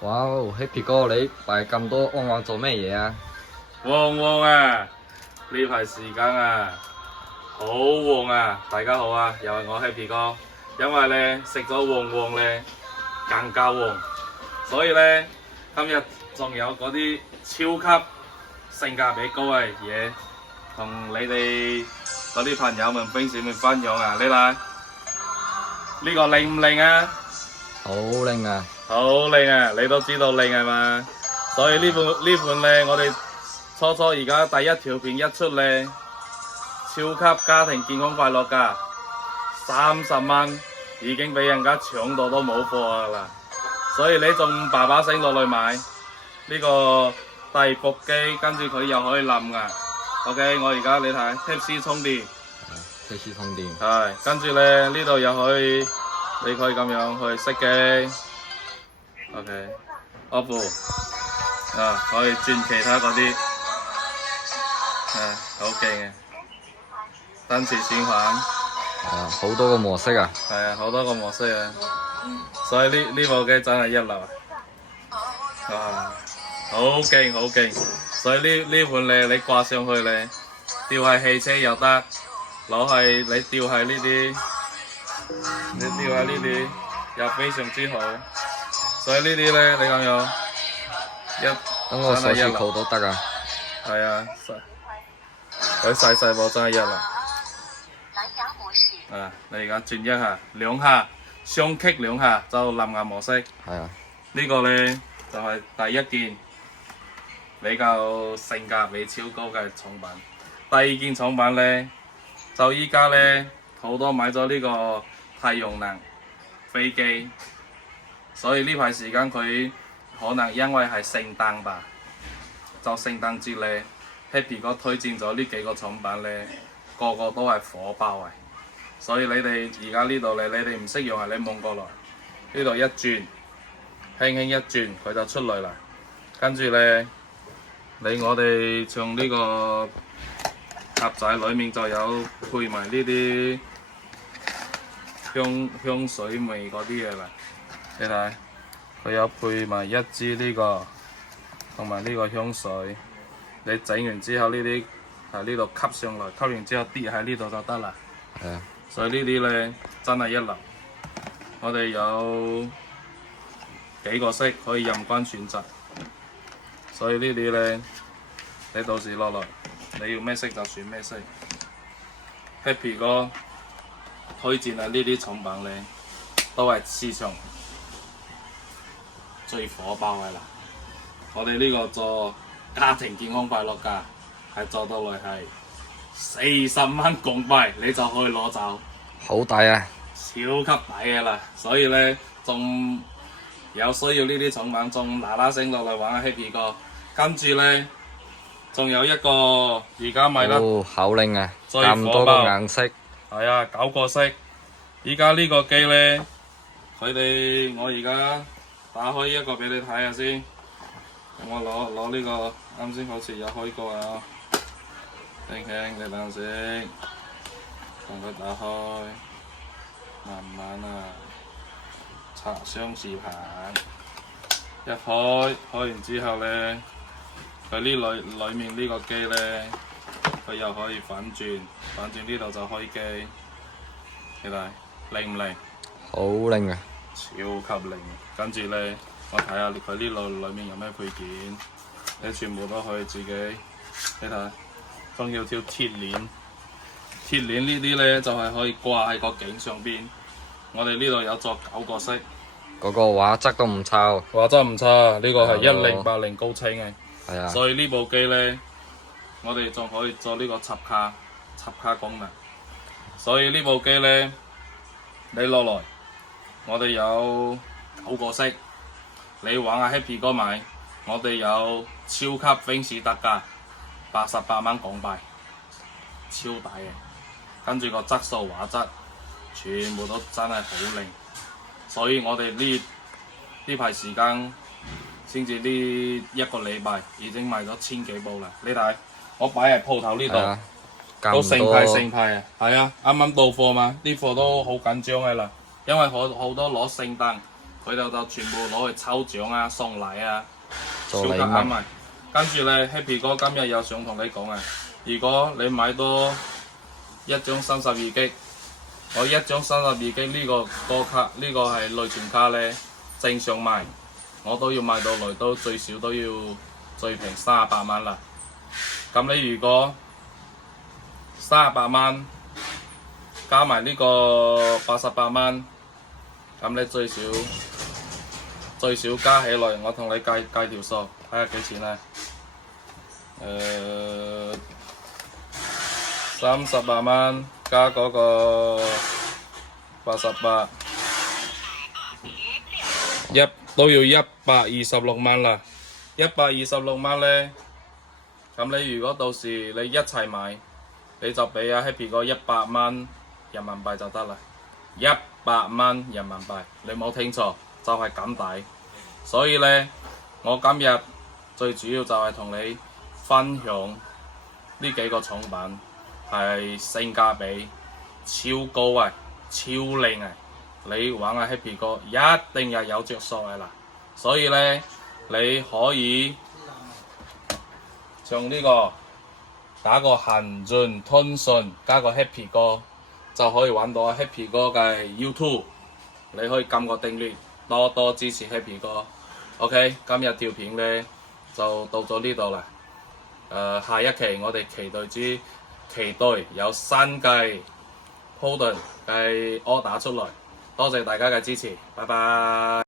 哇，Happy 哥，你擺咁多旺旺做咩嘢啊？旺旺啊！呢排時間啊，好旺啊！大家好啊，又係我 Happy 哥。因為咧食咗旺旺咧更加旺，所以咧今日仲有嗰啲超級性價比高嘅嘢，同你哋嗰啲朋友們、friends 們分享啊！你睇呢個靚唔靚啊？好靚啊！好靚啊！你都知道靚係嘛？所以呢款咧，我哋初而家第一條片一出咧，超級家庭健康快樂㗎，30蚊已經俾人家搶到都冇貨啦。所以你仲爸爸聲落去買呢個大腹肌，跟住佢又可以冧㗎。OK， 我而家你睇 Type-C 充電，Type-C 充電，係跟住咧呢度又可以，你可以咁樣去熄機。OK，off 啊，可以轉其他嗰啲，好勁嘅，單次循環，好多個模式啊，係啊，好多個模式啊，所以呢部機真係一流啊，好勁好勁，所以呢款你掛上去咧，吊喺汽車又得，攞係你吊喺呢啲，又非常之好。所以呢啲咧，你咁樣等我手指扣都得啊。係啊，佢細部真係一流。你而家轉一下，兩下，雙擊兩下就藍牙模式。係啊。呢個咧就係第一件比較性價比超高嘅寵品。第二件寵品咧，就依家咧好多買咗呢個太陽能飛機。所以呢排時間佢可能因為係聖誕吧，就聖誕節咧 ，Happy 哥推薦咗呢幾個寵品咧，個個都係火爆啊！所以你哋而家呢度咧，你哋唔識用啊，你望過來呢度一轉，輕輕一轉佢就出嚟啦。跟住咧，我哋從呢個盒仔裡面就有配埋呢啲香水味嗰啲嘢啦。你睇，佢有配埋一支呢個，同埋呢個香水。你整完之後呢啲喺呢度吸上來，吸完之後跌喺呢度就得啦。係啊。所以呢啲咧真係一流。我哋有幾個色可以任君選擇。所以呢啲咧，你到時落來，你要咩色就選咩色。Happy 哥推薦啊！呢啲寵品咧都係市場最火爆嘅啦！我哋呢個做家庭健康快樂價係做到嚟係40蚊港幣，你就可以攞走，好抵啊！超級抵嘅啦！所以咧，仲有需要呢啲寵品，仲嗱嗱聲落嚟玩下 Happy 哥。跟住咧，仲有一個而家買得好靚啊！最咁多個顏色，係啊，9個色。依家呢個機咧，我而家打開一個俾你睇下先。我攞呢個，啱先好似有開過啊。輕輕，你等陣先，同佢打開，慢慢啊，插雙視頻。一開完之後咧，佢呢裏面呢個機咧，佢又可以反轉呢度就開機。你睇靚唔靚？好靚啊！超級靚。跟住咧，我睇下佢呢度裏面有咩配件，你全部都可以自己。你睇，仲要條鐵鏈呢啲咧就係可以掛喺個頸上邊。我哋呢度有作9個色，嗰個畫質都唔差，畫質唔差，呢個係1080高清嘅。係啊。所以呢部機咧，我哋仲可以做呢個插卡功能。所以呢部機咧，你落來，我哋有9個色，你玩下 Happy 哥買，我哋有超級 fans 特價，88蚊港幣，超抵嘅。跟住個質素畫質，全部都真係好靚。所以我哋呢排時間，先至呢一個禮拜已經賣咗1000幾部啦。你睇，我擺喺鋪頭呢度。都成批啊，係啊，啱啱到貨嘛，啲貨都好緊張嘅啦，因為好多攞聖誕佢哋就全部攞去抽獎啊、送禮啊，超做禮物。級啱賣。跟住咧，Happy 哥今日又想同你講啊，如果你買多一張32G，我一張32G呢個歌卡，呢個係內存卡咧，正常賣我都要賣到來都最少都要最平38蚊啦。咁你如果38蚊加埋呢個88蚊，咁你最少加起來，我同你計條數，睇下幾錢咧。38蚊加嗰個88，都要126蚊啦。126蚊咧，咁你如果到時你一齊買，你就俾阿 Happy 哥100蚊人民幣就得啦。100蚊人民幣，你冇聽錯，就係咁抵。所以咧，我今日最主要就係同你分享呢幾個廠品，係性價比超高啊，超靚啊！你玩阿 Happy 哥一定係有着數嘅啦。所以咧，你可以從呢個打個韓進通訊加個 Happy 哥，就可以揾到 Happy 哥嘅 YouTube。你可以撳個訂閱，多多支持 Happy 哥。OK， 今日條片咧就到咗呢度啦。下一期我哋期待有新嘅 product 嘅 order 出來。多謝大家嘅支持，拜拜。